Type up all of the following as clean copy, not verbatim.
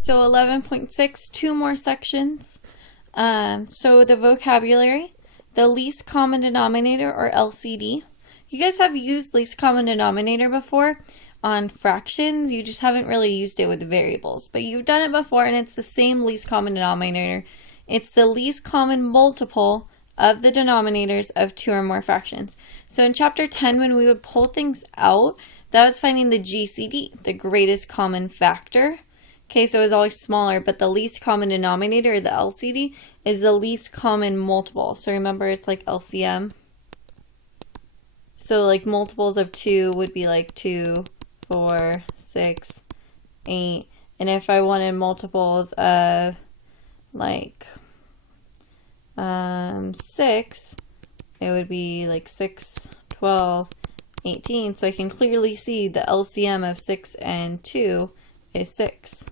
So 11.6, two more sections. So the vocabulary, the least common denominator, or LCD. You guys have used least common denominator before on fractions. You just haven't really used it with variables, but you've done it before, and it's the same least common denominator. It's the least common multiple of the denominators of two or more fractions. So in chapter 10, when we would pull things out, that was finding the GCD, the greatest common factor. Okay, so it's always smaller, but the least common denominator, the LCD, is the least common multiple. So remember, it's like LCM. So like multiples of 2 would be like 2, 4, 6, 8. And if I wanted multiples of like 6, it would be like 6, 12, 18. So I can clearly see the LCM of 6 and 2 is 6.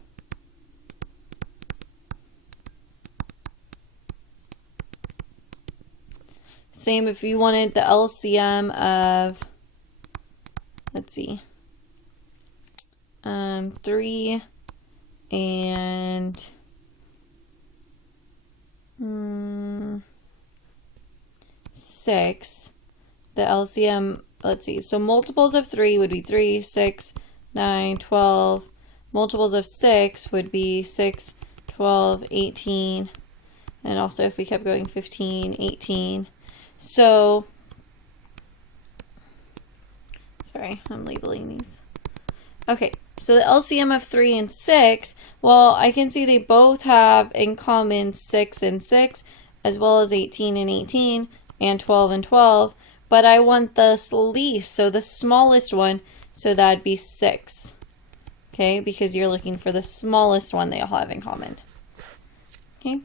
Same if you wanted the LCM of, let's see, 3 and 6. The LCM, let's see, so multiples of 3 would be 3, 6, 9, 12. Multiples of 6 would be 6, 12, 18. And also if we kept going, 15, 18. So, sorry, I'm labeling these. Okay, so the LCM of 3 and 6, well, I can see they both have in common 6 and 6, as well as 18 and 18, and 12 and 12, but I want the least, so the smallest one, so that'd be 6. Okay, because you're looking for the smallest one they all have in common. Okay,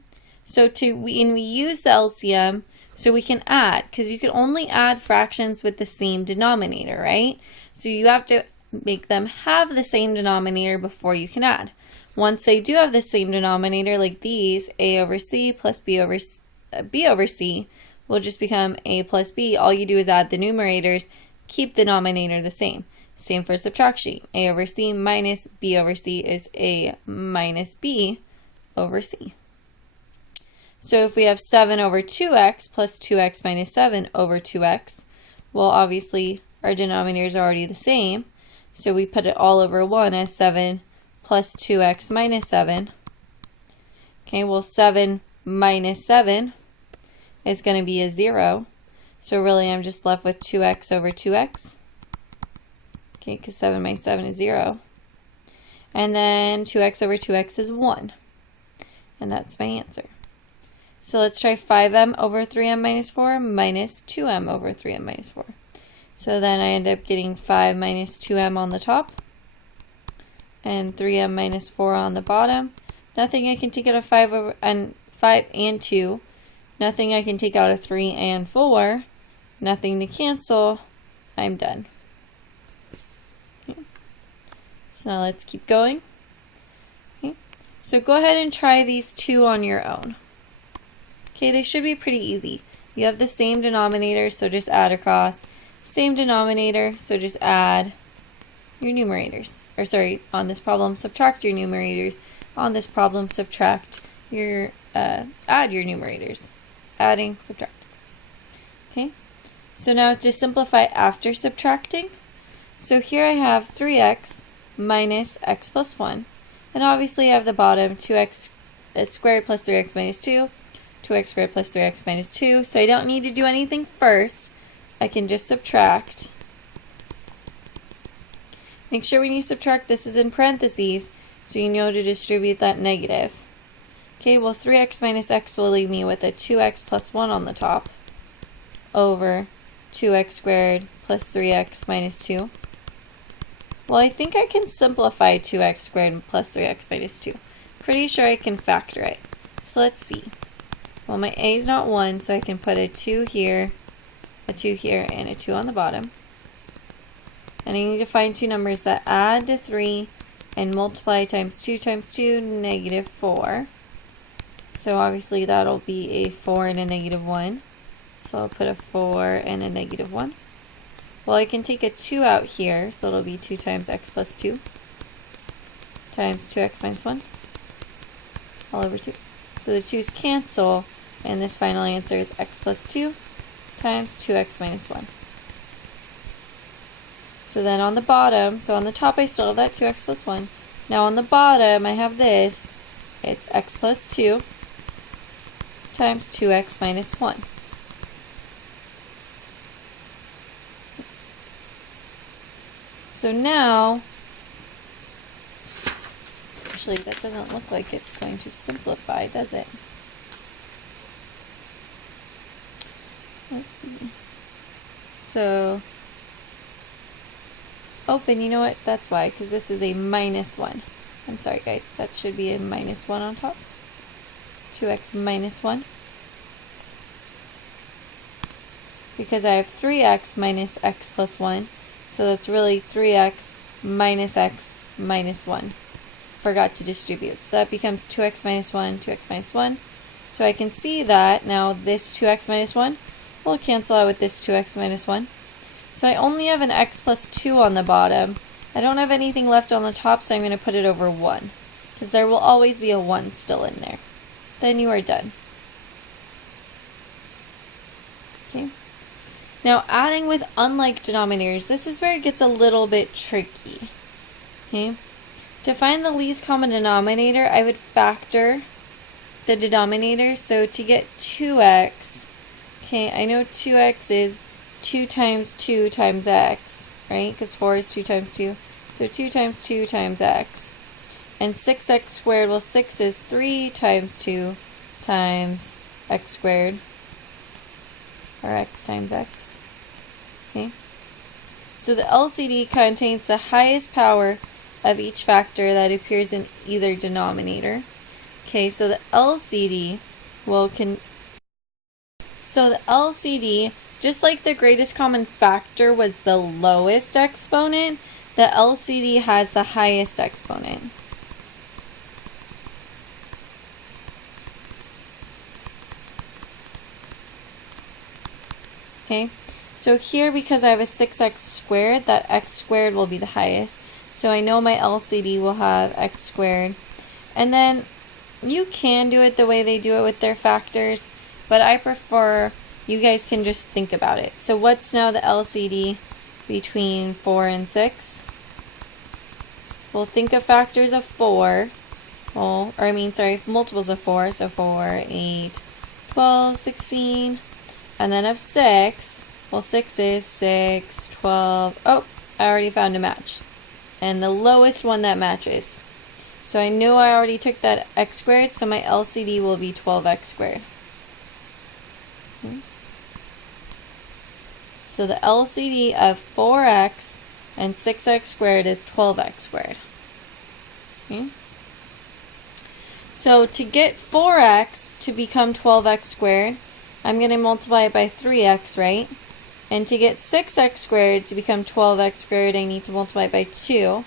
so when we use the LCM, so we can add, because you can only add fractions with the same denominator, right? So you have to make them have the same denominator before you can add. Once they do have the same denominator, like these, a over c plus b over c will just become a plus b. All you do is add the numerators, keep the denominator the same. Same for subtraction. A over c minus b over c is a minus b over c. So if we have 7 over 2x plus 2x minus 7 over 2x, well, obviously our denominators are already the same, so we put it all over 1 as 7 plus 2x minus 7. Okay, well, 7 minus 7 is going to be a 0, so really I'm just left with 2x over 2x. Okay, because 7 minus 7 is 0. And then 2x over 2x is 1, and that's my answer. So let's try 5m over 3m minus 4 minus 2m over 3m minus 4. So then I end up getting 5 minus 2m on the top and 3m minus 4 on the bottom. Nothing I can take out of 5 and 2. Nothing I can take out of 3 and 4. Nothing to cancel. I'm done. Okay. So now let's keep going. Okay. So go ahead and try these two on your own. Okay, they should be pretty easy. You have the same denominator, so just add across. Same denominator, so just add your numerators. Or sorry, on this problem, subtract your numerators. On this problem, subtract your, add your numerators. Adding, subtract. Okay, so now just simplify after subtracting. So here I have 3x minus x plus 1. And obviously I have the bottom 2x squared plus 3x minus 2. 2x squared plus 3x minus 2. So I don't need to do anything first. I can just subtract. Make sure when you subtract, this is in parentheses, so you know to distribute that negative. Okay, well 3x minus x will leave me with a 2x plus 1 on the top over 2x squared plus 3x minus 2. Well, I think I can simplify 2x squared plus 3x minus 2. Pretty sure I can factor it. So let's see. Well, my a is not 1, so I can put a 2 here, a 2 here, and a 2 on the bottom. And I need to find two numbers that add to 3 and multiply times 2, negative 4. So obviously that'll be a 4 and a negative 1. So I'll put a 4 and a negative 1. Well, I can take a 2 out here, so it'll be 2 times x plus 2 times 2x minus 1. all over 2. So the 2's cancel, and this final answer is x plus 2 times 2x minus 1. So then on the bottom, so on the top I still have that 2x plus 1. Now on the bottom I have this, it's x plus 2 times 2x minus 1. So now, actually that doesn't look like it's going to simplify, does it? Let's see. So, and you know what? That's why, because this is a minus 1. I'm sorry guys, that should be a minus 1 on top. 2x minus 1. Because I have 3x minus x plus 1. So that's really 3x minus x minus 1. Forgot to distribute. So that becomes 2x minus 1, 2x minus 1. So I can see that now this 2x minus 1 will cancel out with this 2x minus 1. So I only have an x plus 2 on the bottom. I don't have anything left on the top, so I'm going to put it over 1. Because there will always be a 1 still in there. Then you are done. Okay. Now adding with unlike denominators, this is where it gets a little bit tricky. Okay. To find the least common denominator, I would factor the denominator. So to get 2x, okay, I know 2x is 2 times 2 times x, right? Because 4 is 2 times 2. So 2 times 2 times x. And 6x squared, well 6 is 3 times 2 times x squared. Or x times x. Okay. So the LCD contains the highest power of each factor that appears in either denominator. Okay, so the LCD will just like the greatest common factor was the lowest exponent, the LCD has the highest exponent. Okay. So here, because I have a 6x squared, that x squared will be the highest. So I know my LCD will have x squared. And then you can do it the way they do it with their factors, but I prefer you guys can just think about it. So what's now the LCD between 4 and 6? We'll think of factors of 4. Multiples of 4. So 4, 8, 12, 16. And then of 6. Well, 6 is 6, 12. Oh, I already found a match. And the lowest one that matches. So I knew I already took that x squared, so my LCD will be 12x squared. So the LCD of 4x and 6x squared is 12x squared. Okay. So to get 4x to become 12x squared, I'm going to multiply it by 3x, right? And to get 6x squared to become 12x squared, I need to multiply it by 2.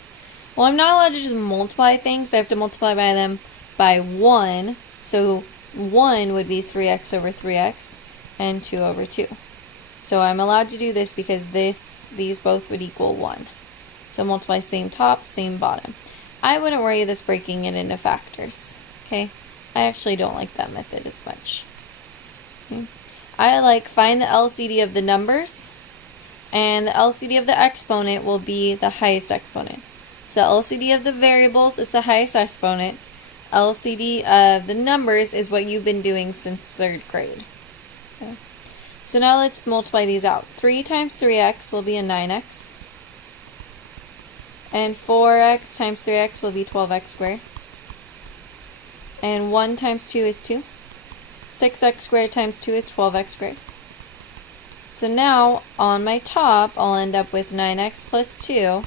Well, I'm not allowed to just multiply things. I have to multiply by them by 1. So 1 would be 3x over 3x and 2 over 2. So I'm allowed to do this because these both would equal 1. So multiply same top, same bottom. I wouldn't worry this breaking it into factors. Okay? I actually don't like that method as much. Okay. I like find the LCD of the numbers, and the LCD of the exponent will be the highest exponent. So LCD of the variables is the highest exponent. LCD of the numbers is what you've been doing since 3rd grade. Okay. So now let's multiply these out. 3 times 3x will be a 9x. And 4x times 3x will be 12x squared. And 1 times 2 is 2. 6x squared times 2 is 12x squared. So now, on my top, I'll end up with 9x plus 2.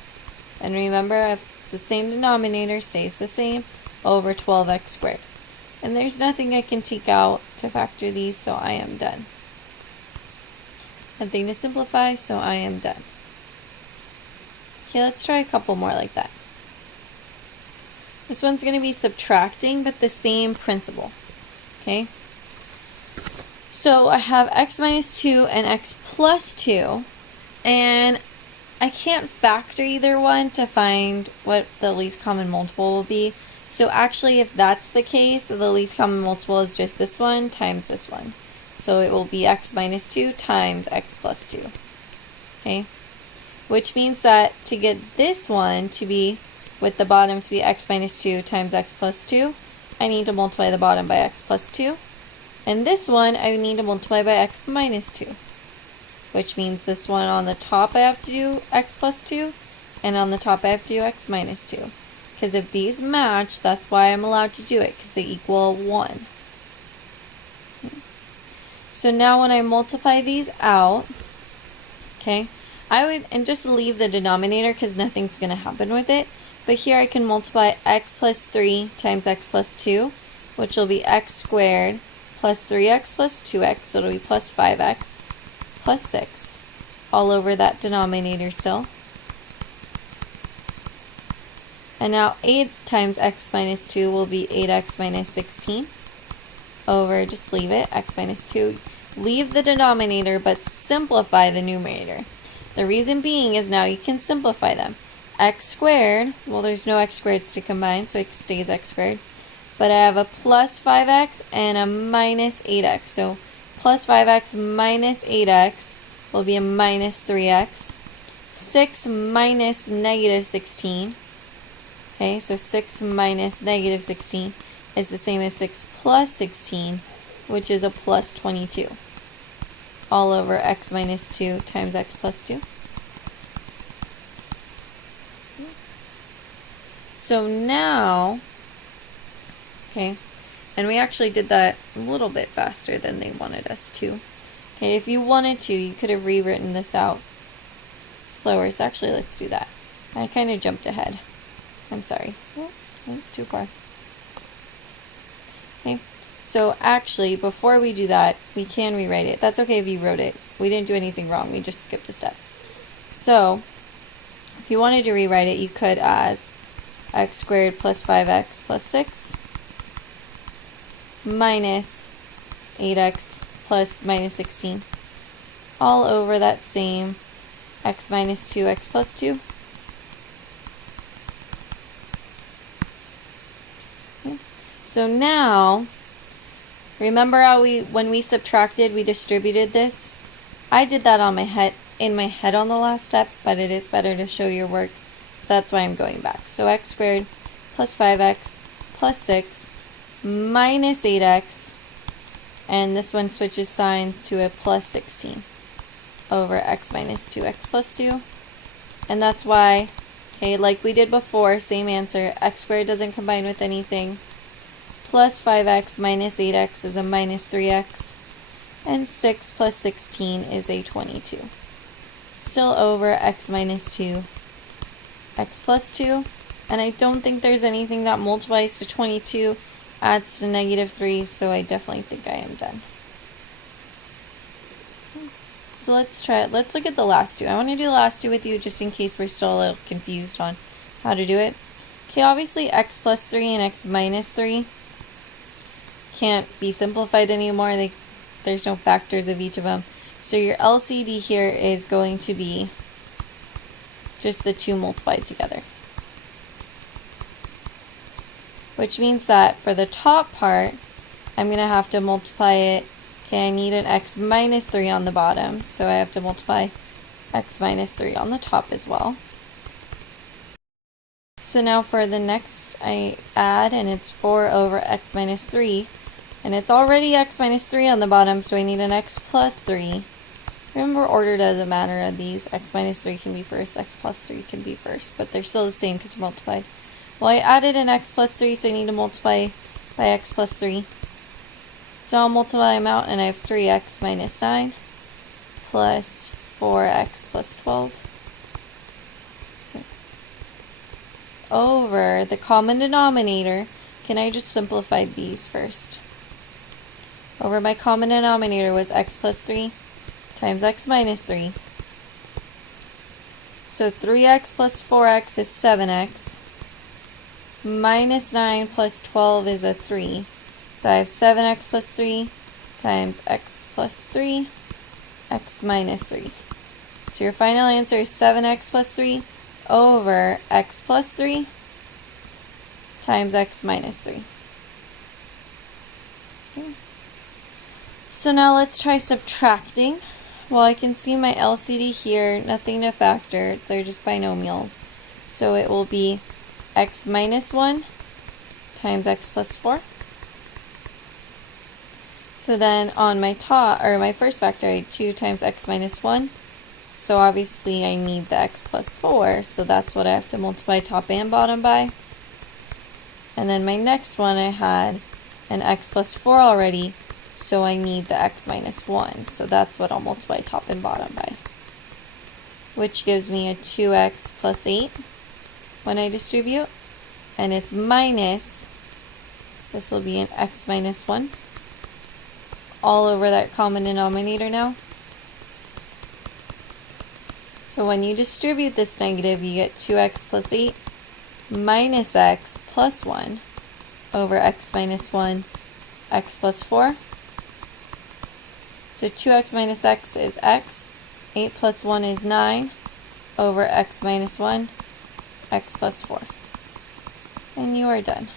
And remember, if it's the same denominator, stays the same, over 12x squared. And there's nothing I can take out to factor these, so I am done. Nothing to simplify, so I am done. Okay, let's try a couple more like that. This one's going to be subtracting, but the same principle. Okay? So I have x minus 2 and x plus 2. And I can't factor either one to find what the least common multiple will be. So actually, if that's the case, the least common multiple is just this one times this one. So it will be x minus 2 times x plus 2. Okay? Which means that to get this one to be, with the bottom to be x minus 2 times x plus 2, I need to multiply the bottom by x plus 2. And this one, I need to multiply by x minus 2. Which means this one on the top I have to do x plus 2, and on the top I have to do x minus 2. Because if these match, that's why I'm allowed to do it, because they equal 1. So now when I multiply these out, okay, I would, and just leave the denominator because nothing's going to happen with it. But here I can multiply x plus 3 times x plus 2, which will be x squared plus 3x plus 2x, so it'll be plus 5x plus 6, all over that denominator still. And now 8 times x minus 2 will be 8x minus 16 over, just leave it, x minus 2. Leave the denominator, but simplify the numerator. The reason being is now you can simplify them. X squared, well there's no x squareds to combine, so it stays x squared. But I have a plus 5x and a minus 8x. So plus 5x minus 8x will be a minus 3x. 6 minus negative 16. Okay, so 6 minus negative 16 is the same as 6 plus 16, which is a plus 22. All over x minus 2 times x plus 2. So now, okay, and we actually did that a little bit faster than they wanted us to. Okay, if you wanted to, you could have rewritten this out slower. So actually, let's do that. I kind of jumped ahead. I'm sorry. Oh, too far. Okay, so actually, before we do that, we can rewrite it. That's okay if you wrote it. We didn't do anything wrong. We just skipped a step. So, if you wanted to rewrite it, you could as x squared plus 5x plus 6 minus 8x plus minus 16 all over that same x minus 2x plus 2. Okay. So now, remember how when we subtracted, we distributed this? I did that on in my head on the last step, but it is better to show your work. So that's why I'm going back. So x squared plus 5x plus 6 minus 8x, and this one switches sign to a plus 16 over x minus 2x plus 2. And that's why, okay, like we did before, same answer, x squared doesn't combine with anything. Plus 5x minus 8x is a minus 3x, and 6 plus 16 is a 22. Still over x minus 2 x plus 2, and I don't think there's anything that multiplies to 22, adds to negative 3, so I definitely think I am done. So let's try it. Let's look at the last two. I want to do the last two with you just in case we're still a little confused on how to do it. Okay, obviously x plus 3 and x minus 3 can't be simplified anymore. There's no factors of each of them. So your LCD here is going to be just the two multiplied together. Which means that for the top part, I'm going to have to multiply it. Okay, I need an x minus 3 on the bottom, so I have to multiply x minus 3 on the top as well. So now for the next, I add, and it's 4 over x minus 3. And it's already x minus 3 on the bottom, so I need an x plus 3. Remember, order doesn't matter. These x minus 3 can be first, x plus 3 can be first, but they're still the same because they're multiplied. Well, I added an x plus 3, so I need to multiply by x plus 3. So I'll multiply them out, and I have 3x minus 9 plus 4x plus 12 okay. Over the common denominator. Can I just simplify these first? Over my common denominator was x plus 3 times x minus 3. So 3x plus 4x is 7x. Minus 9 plus 12 is a 3. So I have 7x plus 3 times x plus 3, x minus 3. So your final answer is 7x plus 3 over x plus 3 times x minus 3. Okay. So now let's try subtracting. Well, I can see my LCD here, nothing to factor, they're just binomials. So it will be x minus 1 times x plus 4. So then on my my first factor, I had 2 times x minus 1. So obviously I need the x plus 4, so that's what I have to multiply top and bottom by. And then my next one, I had an x plus 4 already, so I need the x minus 1. So that's what I'll multiply top and bottom by, which gives me a 2x plus 8 when I distribute. And it's minus, this will be an x minus 1, all over that common denominator now. So when you distribute this negative, you get 2x plus 8 minus x plus 1 over x minus 1, x plus 4. So 2x minus x is x, 8 plus 1 is 9 over x minus 1, x plus 4. And you are done.